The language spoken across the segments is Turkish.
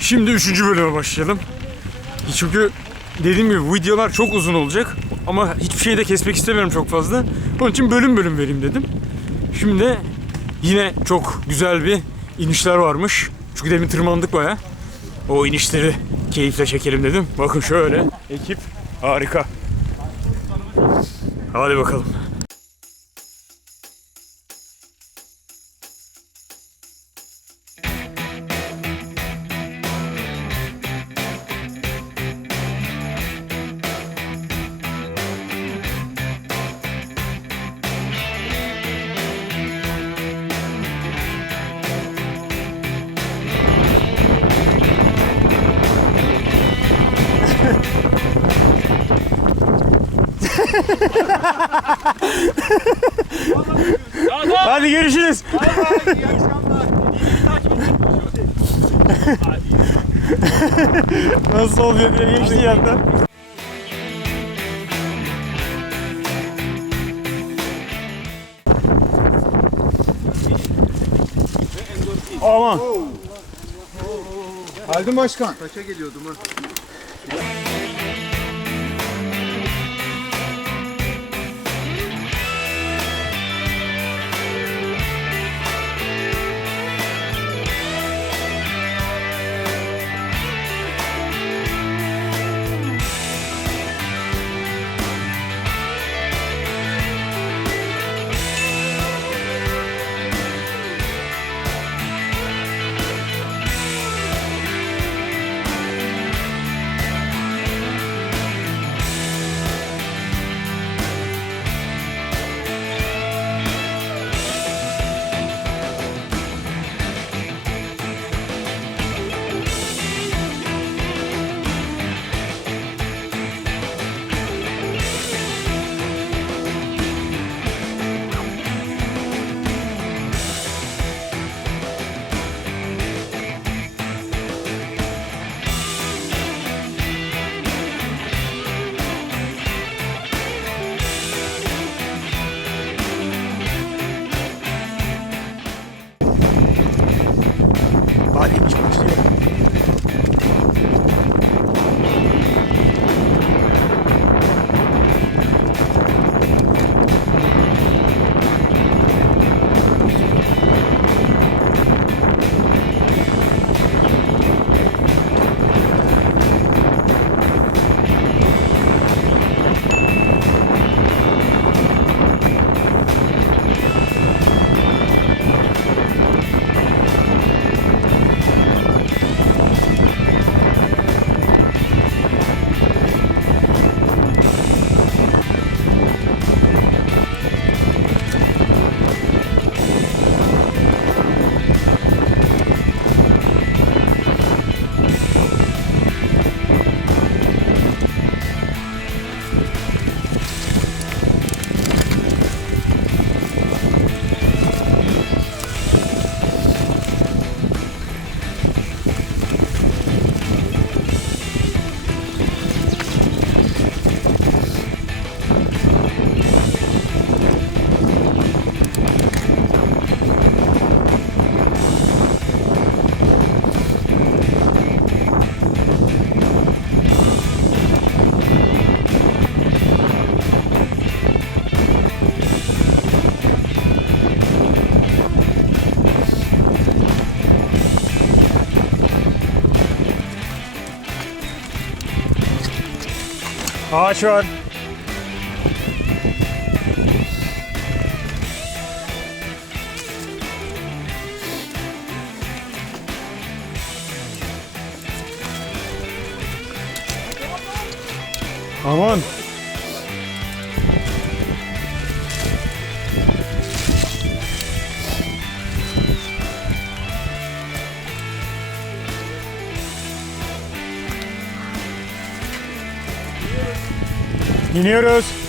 Şimdi üçüncü bölüme başlayalım. Çünkü dediğim gibi videolar çok uzun olacak. Ama hiçbir şeyi de kesmek istemiyorum çok fazla. Onun için bölüm bölüm vereyim dedim. Şimdi yine çok güzel bir inişler varmış. Çünkü demin tırmandık baya. O inişleri keyifle çekelim dedim. Bakın şöyle. Ekip harika. Hadi bakalım. Hadi görüşürüz. İyi akşamlar. İyi takip edin. Nasıl oluyor diye geçti yandan. Aman. Haldun Başkan. Taşa geliyordum ha. はい、よろしくい。Ağaç var. Aman. İniyoruz.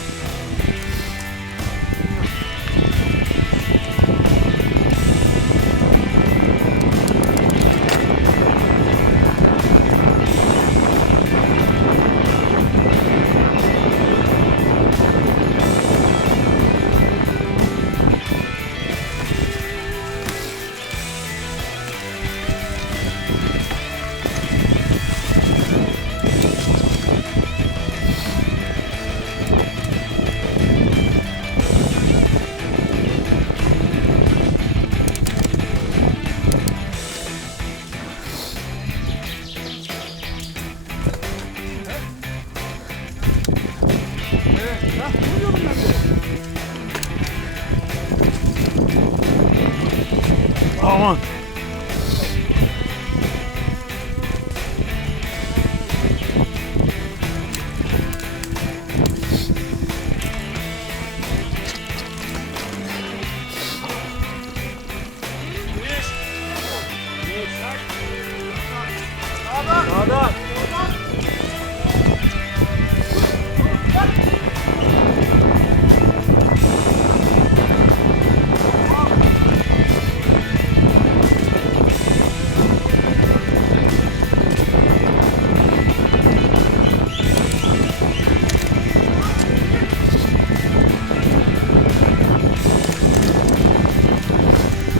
Evet. Hah, bunu ben de. Aman. Sağdan. Sağdan.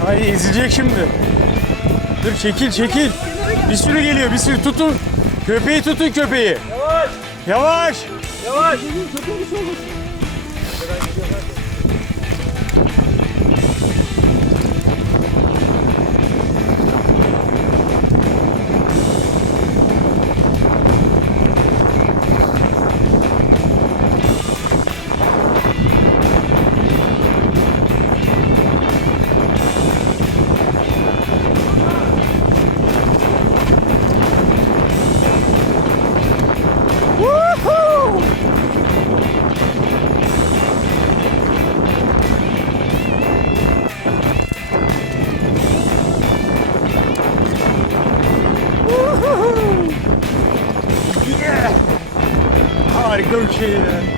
Ay ezilecek şimdi. Dur çekil çekil. Bir sürü geliyor bir sürü tutun. Köpeği tutun köpeği. Yavaş. Yavaş. Woohoo! Harika bir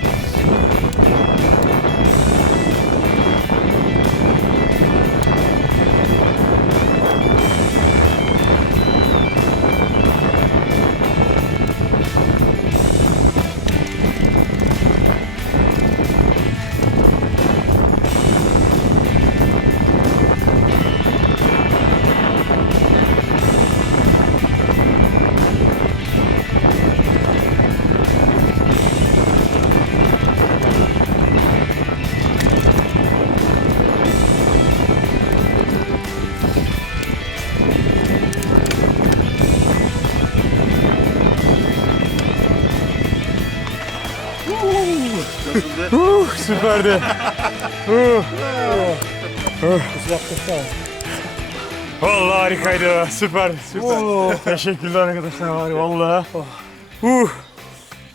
ya. Uh, süperdi. Uh. Vallahi harikaydı. Süper. Süper. Teşekkürler arkadaşlar var vallahi. Uh.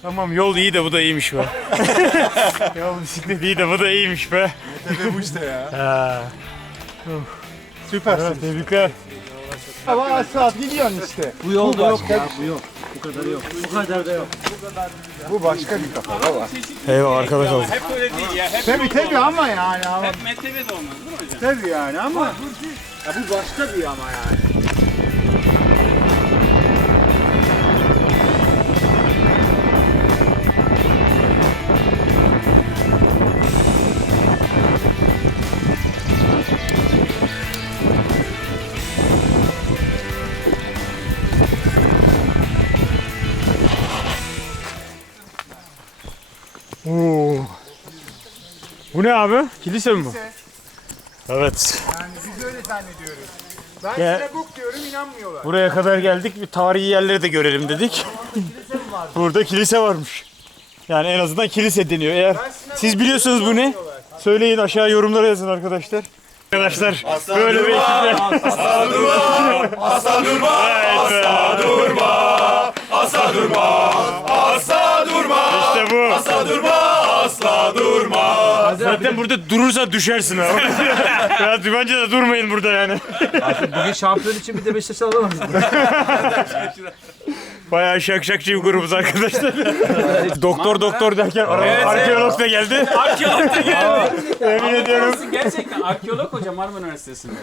Tamam yol iyi de bu da iyiymiş be. yol bisiklet iyi de bu da iyiymiş be. Tepe bu işte ya. Ha. Süpersin. Evet, tebrikler. Ama saat gidiyorsun işte. Bu yolda yok ya, bu yok. Bu kadar yok. Bu kadar da yok. Bu başka bir kafa baba. Eyvah arkadaş oldu. Hep öyle değil ya. Hep, Tabii tabii ama yani ama. hep metrede de olmaz değil mi hocam? Tabii yani ama. Ya bu başka bir ama yani. Bu ne abi? Kilise mi bu? Evet. Yani biz öyle zannediyoruz. Ben Gel. buk diyorum inanmıyorlar. Buraya kadar geldik. Bir tarihi yerleri de görelim dedik. Burada kilise varmış. Yani en azından kilise deniyor. Eğer siz biliyorsanız bu ne? Söyleyin aşağı yorumlara yazın arkadaşlar. Arkadaşlar böyle bir ekiple. Asla durma! Asla durma! Asla durma! Asla durma! Asla durma! İşte bu. Asla durma! Asla durma! Zaten burada durursa düşersin ha. Biraz bence de durmayın burada yani. Bugün şampiyon için bir de Beşiktaş alamayız. Bayağı şakşakçı bir grubuz arkadaşlar. doktor doktor derken araya arkeolog da geldi. Arkeolog da geldi. Emin ediyorum. Gerçekten arkeolog hocam Marmara Üniversitesi'nde.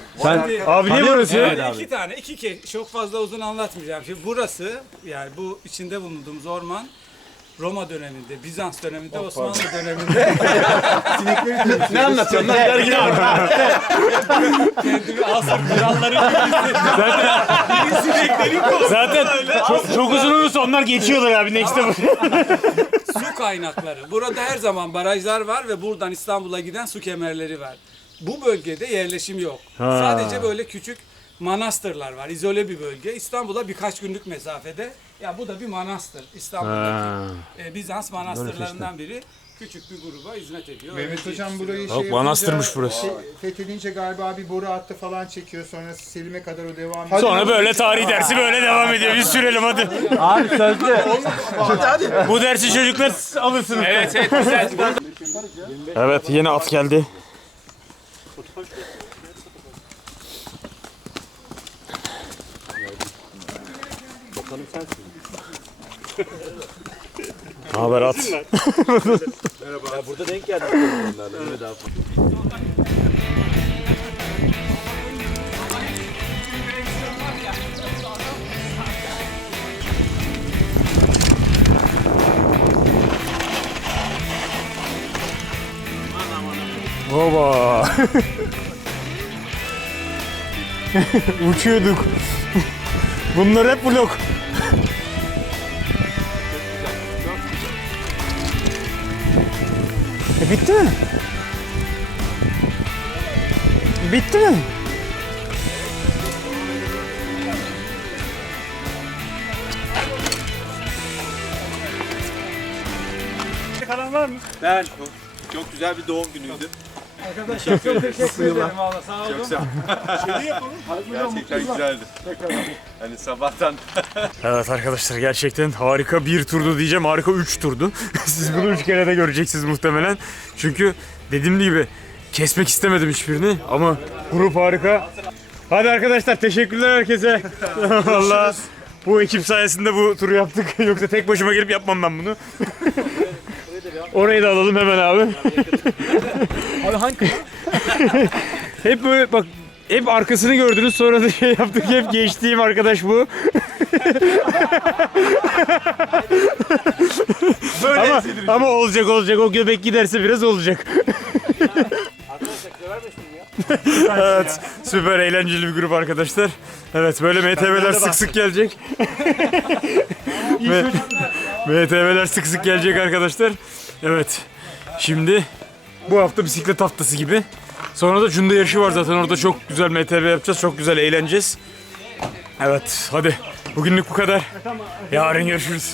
Abi ne burası? İki tane, iki ke çok fazla uzun anlatmayacağım. Şimdi burası, yani bu içinde bulunduğumuz orman Roma döneminde, Bizans döneminde, Osmanlı döneminde Ne anlatıyorsun lan? Dergi kendimi asır kralları gibi Zaten çok, çok uzun olursa onlar geçiyorlar abi next'e bu. su kaynakları. Burada her zaman barajlar var ve buradan İstanbul'a giden su kemerleri var. Bu bölgede yerleşim yok. Sadece böyle küçük manastırlar var. İzole bir bölge. İstanbul'a birkaç günlük mesafede. Ya bu da bir manastır. İstanbul'daki e, Bizans manastırlarından biri. küçük bir gruba hizmet ediyor. Mehmet Öyle Hocam yetiştiriyor. burayı Yok, şey manastırmış yapınca, burası. şey, fethedince galiba bir boru hattı falan çekiyor. Sonra Selim'e kadar o devam ediyor. Sonra böyle tarih dersi böyle devam ediyor. Biz sürelim hadi. Abi sözlü. Bu dersi çocuklar alırsınız. Evet evet güzel. Evet yeni at geldi. Ne haber at? Burada denk geldik. Baba. Uçuyorduk. Bunlar hep vlog. Bitti mi? Bitti mi? Ben çok güzel bir doğum günüydü. Teşekkür ederim valla sağ olun. Gerçekten güzeldi. Hani sabahtan Evet arkadaşlar gerçekten harika bir turdu diyeceğim. Harika 3 turdu. Siz bunu 3 kere de göreceksiniz muhtemelen. Çünkü dediğim gibi kesmek istemedim hiçbirini ama grup harika. Hadi arkadaşlar teşekkürler herkese. Valla bu ekip sayesinde bu turu yaptık. Yoksa tek başıma gelip yapmam ben bunu. Orayı da alalım hemen abi. Abi hangi? Hep böyle bak hep arkasını gördünüz sonra da şey yaptık hep geçtiğim arkadaş bu. ama, ama olacak olacak o göbek giderse biraz olacak. evet süper eğlenceli bir grup arkadaşlar. Evet böyle MTV'ler sık sık gelecek. M- MTV'ler sık sık gelecek arkadaşlar. Evet şimdi bu hafta bisiklet haftası gibi. Sonra da Cunda yarışı var zaten orada çok güzel MTV yapacağız. Çok güzel eğleneceğiz. Evet hadi bugünlük bu kadar. Yarın görüşürüz.